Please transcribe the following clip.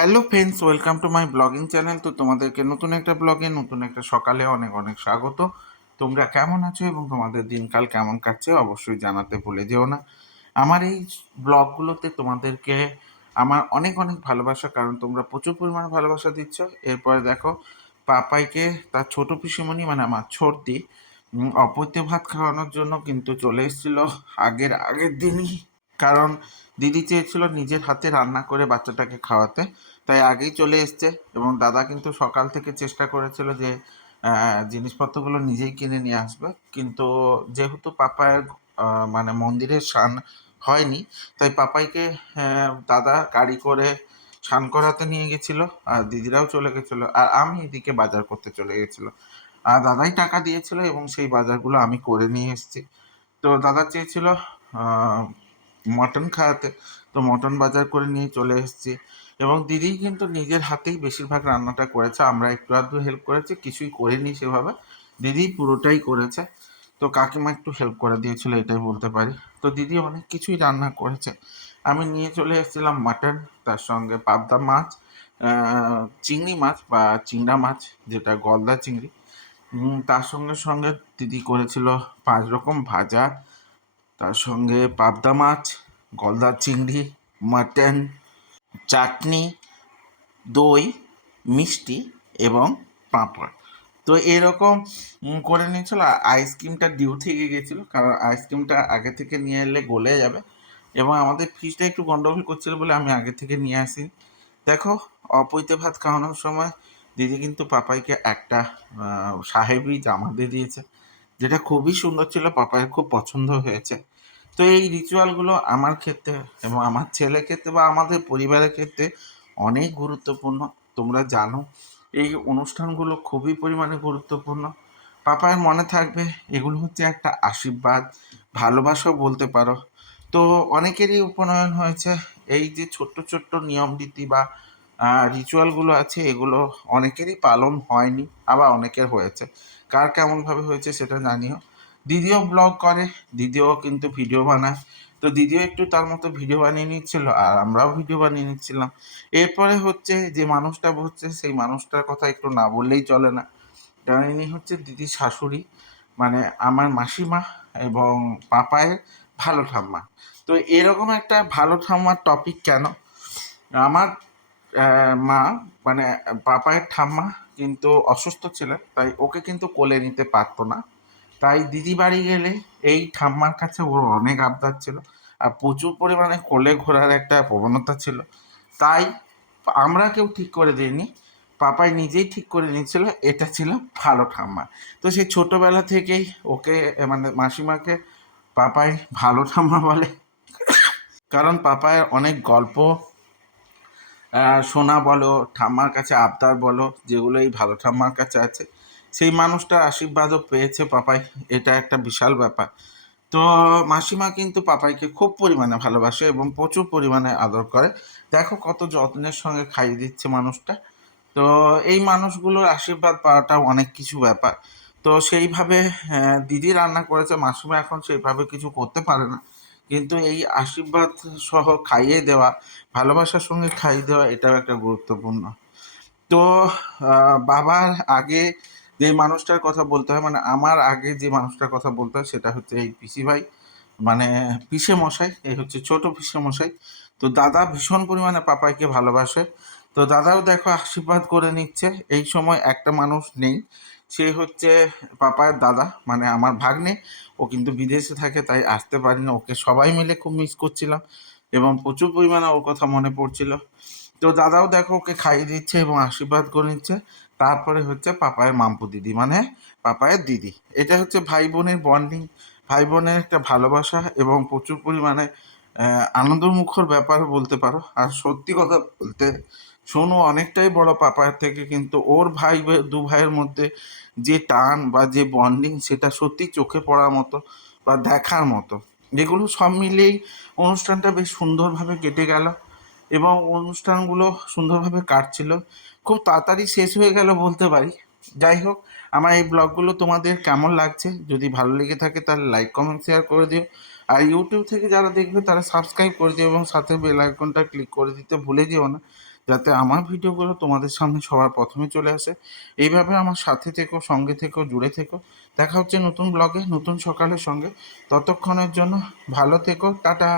Hello friends, welcome to my blogging channel. তো তোমাদেরকে নতুন একটা ব্লগে নতুন একটা সকালে অনেক অনেক স্বাগত। তোমরা কেমন আছো এবং তোমাদের দিনকাল কেমন কাটছে অবশ্যই জানাতে ভুলে যেও না। আমার এই ব্লগগুলোতে তোমাদেরকে আমার অনেক অনেক ভালোবাসা, কারণ তোমরা প্রচুর পরিমাণে ভালোবাসা দিচ্ছ। এরপরে দেখো, পাপাইকে তার ছোট পিসিমণি মানে আমার ছোটদি অপৈতে ভাত খাওয়ানোর জন্য কিন্তু চলে এসেছিল আগের আগের দিনই। কারণ দিদি চেয়েছিল নিজের হাতে রান্না করে বাচ্চাটাকে খাওয়াতে, তাই আগেই চলে এসছে। এবং দাদা কিন্তু সকাল থেকে চেষ্টা করেছিল যে জিনিসপত্রগুলো নিজেই কিনে নিয়ে আসবে, কিন্তু যেহেতু পাপায়ের মানে মন্দিরের স্নান হয়নি, তাই পাপাইকে দাদা গাড়ি করে স্নান করাতে নিয়ে গেছিলো, আর দিদিরাও চলে গেছিলো, আর আমি এদিকে বাজার করতে চলে গেছিলো। আর দাদাই টাকা দিয়েছিল এবং সেই বাজারগুলো আমি করে নিয়ে এসেছি। তো দাদা চেয়েছিল মটন খাওয়াতে, তো মটন বাজার করে নিয়ে চলে এসেছি। এবং দিদি কিন্তু নিজের হাতেই বেশিরভাগ রান্নাটা করেছে, আমরা একটু আধটু হেল্প করেছি, কিছুই করিনি সেভাবে, দিদি পুরোটাই করেছে। তো কাকিমা একটু হেল্প করে দিয়েছিল, এটাই বলতে পারি। তো দিদি অনেক কিছুই রান্না করেছে। আমি নিয়ে চলে এসেছিলাম মাটন, তার সঙ্গে পাবদা মাছ, চিংড়ি মাছ বা চিংড়া মাছ, যেটা গলদা চিংড়ি। তার সঙ্গে সঙ্গে দিদি করেছিল 5 রকম ভাজা, তার সঙ্গে পাবদা মাছ, গলদা চিংড়ি, মাটন, চাটনি, দই, মিষ্টি এবং পাঁপড়। তো এরকম করে নিয়েছিল। আর আইসক্রিমটা ডিউ থেকে গেছিলো, কারণ আইসক্রিমটা আগে থেকে নিয়ে এলে গলে যাবে, এবং আমাদের ফ্রিজটা একটু গন্ডগোল করছিল বলে আমি আগে থেকে নিয়ে আসি। দেখো, অপৈতে ভাত খাওয়ানোর সময় দিদি কিন্তু পাপাইকে একটা সাহেবি জামা দিয়ে দিয়েছে, যেটা খুবই সুন্দর ছিল, পাপাইয়ের খুব পছন্দ হয়েছে। তো এই রিচুয়ালগুলো আমার ক্ষেত্রে এবং আমার ছেলের ক্ষেত্রে বা আমাদের পরিবারের ক্ষেত্রে অনেক গুরুত্বপূর্ণ। তোমরা জানো এই অনুষ্ঠানগুলো খুবই পরিমাণে গুরুত্বপূর্ণ। পাপায়ের মনে থাকবে এগুলো হচ্ছে একটা আশীর্বাদ, ভালোবাসাও বলতে পারো। তো অনেকেরই উপনয়ন হয়েছে, এই যে ছোট্ট ছোট্ট নিয়ম রীতি বা রিচুয়ালগুলো আছে, এগুলো অনেকেরই পালন হয়নি, আবার অনেকের হয়েছে। কার কেমনভাবে হয়েছে সেটা জানিও। দিদিও ব্লগ করে, দিদিও কিন্তু ভিডিও বানায়। তো দিদিও একটু তার মতো ভিডিও বানিয়ে নিচ্ছিল, আর আমরাও ভিডিও বানিয়ে নিচ্ছিলাম। এরপরে হচ্ছে যে মানুষটা বসছে, সেই মানুষটার কথা একটু না বললেই চলে না, কারণ ইনি হচ্ছে দিদির শাশুড়ি, মানে আমার মাসিমা এবং পাপায়ের ভালো ঠাম্মা। তো এরকম একটা ভালো ঠাম্মার টপিক কেন? আমার মা মানে পাপায়ের ঠাম্মা কিন্তু অসুস্থ ছিলেন, তাই ওকে কিন্তু কোলে নিতে পারতো না। তাই দিদি বাড়ি গেলে এই ঠাম্মার কাছে ওর অনেক আবদার ছিল, আর প্রচুর পরিমাণে কোলে ঘোরার একটা প্রবণতা ছিল। তাই আমরা কেউ ঠিক করে দিইনি, পাপাই নিজেই ঠিক করে নিয়েছিল এটা ছিল ভালো ঠাম্মা। তো সেই ছোটোবেলা থেকেই ওকে মানে মাসিমাকে পাপাই ভালো ঠাম্মা বলে, কারণ পাপায়ের অনেক গল্প শোনা বলো, ঠাম্মার কাছে আবদার বলো, যেগুলো এই ভালো ঠাম্মার কাছে আছে, সেই মানুষটার আশীর্বাদও পেয়েছে পাপাই। এটা একটা বিশাল ব্যাপার। তো মাসিমা কিন্তু পাপাইকে খুব পরিমাণে ভালোবাসে এবং প্রচুর পরিমাণে আদর করে। দেখো কত যত্নের সঙ্গে খাইয়ে দিচ্ছে মানুষটা। তো এই মানুষগুলোর আশীর্বাদ পাওয়াটাও অনেক কিছু ব্যাপার। তো সেইভাবে দিদি রান্না করেছে, মাসিমা এখন সেইভাবে কিছু করতে পারে না, কিন্তু এই আশীর্বাদ সহ খাইয়ে দেওয়া, ভালোবাসার সঙ্গে খাইয়ে দেওয়া, এটাও একটা গুরুত্বপূর্ণ। তো বাবার আগে যে মানুষটার কথা বলতে হয়, মানে আমার আগে যে মানুষটার কথা বলতে হয়, সেটা হচ্ছে এই পিসি ভাই, মানে পিসে মশাই, এই হচ্ছে ছোট পিসে মশাই। তো দাদা ভীষণ পরিমাণে পাপাইকে ভালোবাসে। তো দাদাও দেখো আশীর্বাদ করে নিচ্ছে। এই সময় একটা মানুষ নেই, সে হচ্ছে পাপায়ের দাদা, মানে আমার ভাগ্নে। ও কিন্তু বিদেশে থাকে, তাই আসতে পারি না, ওকে সবাই মিলে খুব মিস করছিলাম এবং প্রচুর পরিমাণে ওর কথা মনে পড়ছিল। তো দাদাও দেখো ওকে খাইয়ে দিচ্ছে এবং আশীর্বাদ করে নিচ্ছে। তারপরে হচ্ছে পাপায়ের মাম্পু দিদি, মানে পাপায়ের দিদি। এটা হচ্ছে ভাই বোনের বন্ডিং, ভাই বোনের একটা ভালোবাসা এবং প্রচুর পরিমাণে আনন্দমুখর ব্যাপার বলতে পারো। আর সত্যি কথা বলতে, সোনু অনেকটাই বড় পাপায়ের থেকে, কিন্তু ওর দু ভাইয়ের মধ্যে যে টান বা যে বন্ডিং, সেটা সত্যি চোখে পড়ার মতো বা দেখার মতো। এগুলো সব মিলিয়েই অনুষ্ঠানটা বেশ সুন্দরভাবে কেটে গেল এবং অনুষ্ঠানগুলো সুন্দরভাবে কাটছিল। খুব তাড়াতাড়ি শেষ হয়ে গেল বলতে পারি। যাই হোক, আমার এই ব্লগগুলো তোমাদের কেমন লাগছে? যদি ভালো লেগে থাকে তাহলে লাইক কমেন্ট শেয়ার করে দিও। আর ইউটিউব থেকে যারা দেখবে তারা সাবস্ক্রাইব করে দিও এবং সাথে বেল আইকনটা ক্লিক করে দিতে ভুলে যেও না, যাতে আমার ভিডিওগুলো তোমাদের সামনে সবার প্রথমে চলে আসে। এইভাবে আমার সাথে থেকো, সঙ্গে থেকো, জুড়ে থেকো। দেখা হচ্ছে নতুন ব্লগে, নতুন সকালের সঙ্গে। ততক্ষণের জন্য ভালো থেকো। টাটা।